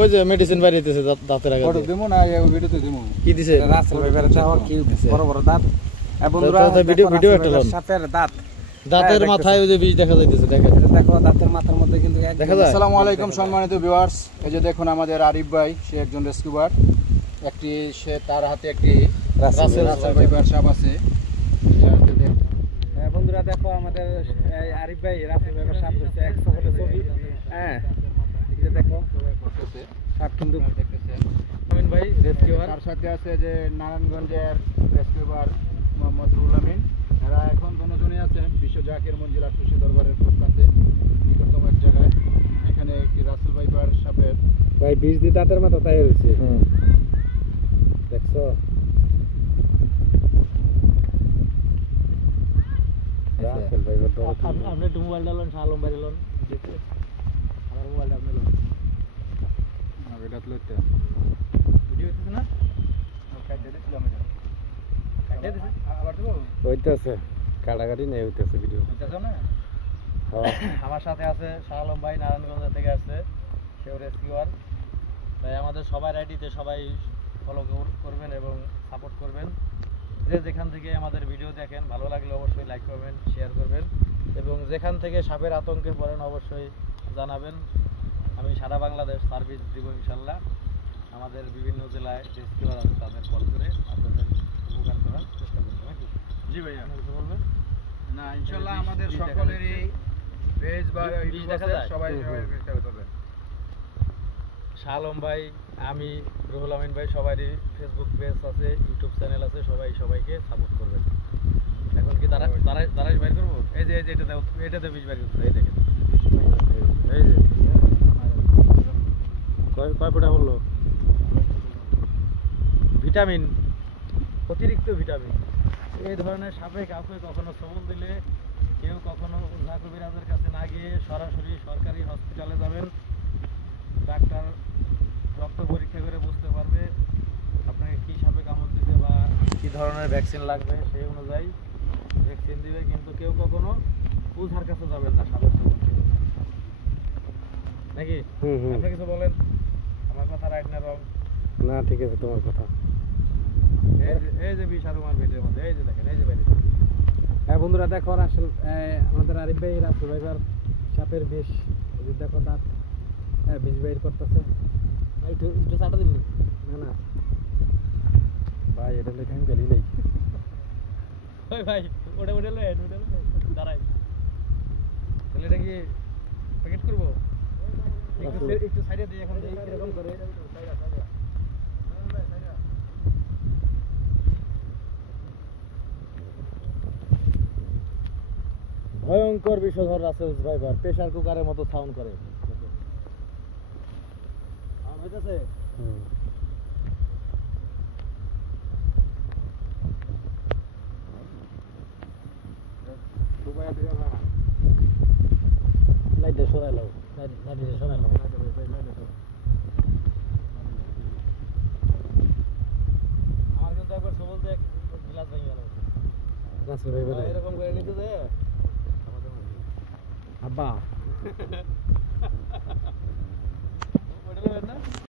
ওই যে মেডিসিন বাড়িতেছে দাঁতের আগে ফটো দিমু না এই ভিডিওতে দিমু কি দিছে রাসেল ভাইবার চাওয়া কি বড় বড় দাঁত বন্ধুরা ভিডিও একটা লোন সাপের দাঁত দাঁতের মাথায় ওই যে বীজ দেখা যাইতেছে দেখেন দেখো দাঁতের মাথার মধ্যে কিন্তু দেখা যায়। আসসালামু আলাইকুম সম্মানিত ভিউয়ার্স, এই যে দেখুন আমাদের আরিফ ভাই, সে একজন রেস্কিউয়ার। একটি সে তার হাতে একটি রাসেল ভাইবার সাপ আছে। বন্ধুরা দেখো আমাদের আরিফ ভাই রাসেল ভাইবার সাপ ধরছে 100 ফটো ছবি। হ্যাঁ এই যে দেখো সাপ কিন্তু দেখতেছেন আমিন ভাই রেস্কিউয়ার। তার সাথে আছে যে নারায়ণগঞ্জের রেস্কিউয়ার মোহাম্মদ রুহুল আমিন। এরা এখন দুজনেই আছেন বিশ্ব জাকির মঞ্জিল আটরশি দরবারের খুব কাছে নিকটতম এক জায়গায়। এখানে একটি রাসেল ভাইবার সাপের ভাই বীজ দিয়ে দাঁতের মাথা তাই হয়েছে দেখছো রাসেল ভাইবার আপনি একটু মোবাইল ডালন শালম বাইরে লোন দেখতে আমার মোবাইলটা আপনি লোন এটা লইতে ভিডিও হইতেছে না কাটতে দিছিলাম এটা কাটে দিছে আবার দেবো হইতেছে কাটাকাটি নেই হইতেছে ভিডিও বুঝছো না? আমার সাথে আছে শালম ভাই, নারায়ণগঞ্জ থেকে আসছে, সেও রেস্কিউয়ার। তাই আমাদের সবার আইডিতে সবাই ফলো করবেন এবং সাপোর্ট করবেন। যে যেখান থেকে আমাদের ভিডিও দেখেন, ভালো লাগলে অবশ্যই লাইক করবেন, শেয়ার করবেন এবং যেখান থেকে সাপের আতঙ্কে পড়েন অবশ্যই জানাবেন। আমি সারা বাংলাদেশ সার্ভিস দিব ইনশাল্লাহ। আমাদের বিভিন্ন জেলায় রেস্কিউয়ার আছে, তাদের কল করে আপনাদের উপকার করার চেষ্টা করবো নাকি? জি ভাইয়া। কিছু বলবেন? না ইনশাআল্লাহ আমাদের সকলেরই পেজ বা বীজ দেখা যায়? সবাই করতে হবে। শালম ভাই, আমি, রুহুল আমিন ভাই সবারই ফেসবুক পেজ আছে, ইউটিউব চ্যানেল আছে, সবাইকে সাপোর্ট করবেন। এখন কি তারাই বাইর করবো? এই যে এটাতে বীজ বাইর করতে, এই দেখেন এই যে কয় ফোঁটা বললো ভিটামিন, অতিরিক্ত ভিটামিন। এই ধরনের সাপে কাউকে কখনো সবল দিলে কেউ কখনো ওঝা কবিরাজের কাছে না গিয়ে সরাসরি সরকারি হসপিটালে যাবেন। ডাক্তার রক্ত পরীক্ষা করে বুঝতে পারবে আপনাকে কী সাপে কামড় দিতে বা কী ধরনের ভ্যাকসিন লাগবে, সেই অনুযায়ী ভ্যাকসিন দিবে। কিন্তু কেউ কখনো ওঝার কাছে যাবেন না সাপের সবল নাকি? আপনি কিছু বলেন, আমার কথা রাইট না রং? না ঠিক আছে তোমার কথা। এই যে বিষ আর উমার ভিডিওর মধ্যে এই যে দেখেন, এই যে বাইরে হ্যাঁ বন্ধুরা দেখো রাসেল আমাদের আরিফ ভাই রাসেল ভাইবার সাপের বিষ দেখো দাঁত বিষ বাইর করতেছে। একটু চাটা দিন না ভাই এটা লেখা আমি গেলি নাই। ওই ভাই ওটা দাঁড়াই, তাহলে এটা কি প্যাকেট করবো? একটু সাইডে দিই এখন, এরকম করে ভয়ঙ্কর বিষধর রাসেল ভাইবার, প্রেসার কুকারের মতো সাউন্ড করে। হইতেছে লাইটটা সরাই লাও, লাইটটা সরাই লাও। আমার কিন্তু একবার সবল দিয়ে গ্লাস ভেঙে গেল রাসেল ভাইবার এরকম করে নিতে যে আব্বা ওটা না